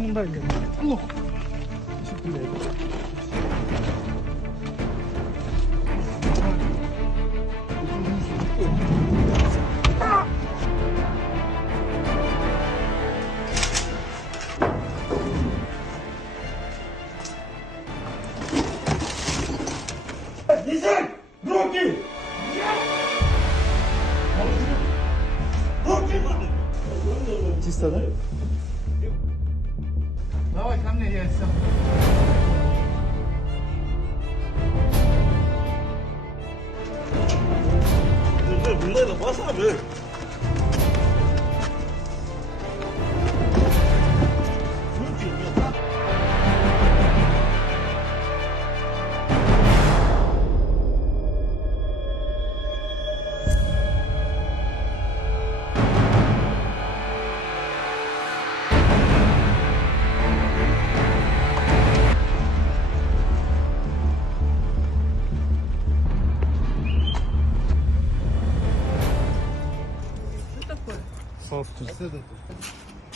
мындай эле. Лох. Несем! Руки! Руки! Чисто, да? Давай ко мне, я сам. 문제는 와사를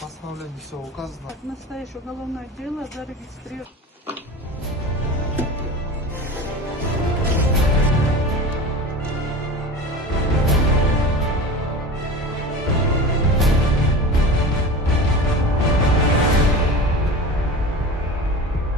Постановление все указано. Настоящее уголовное дело зарегистрировано.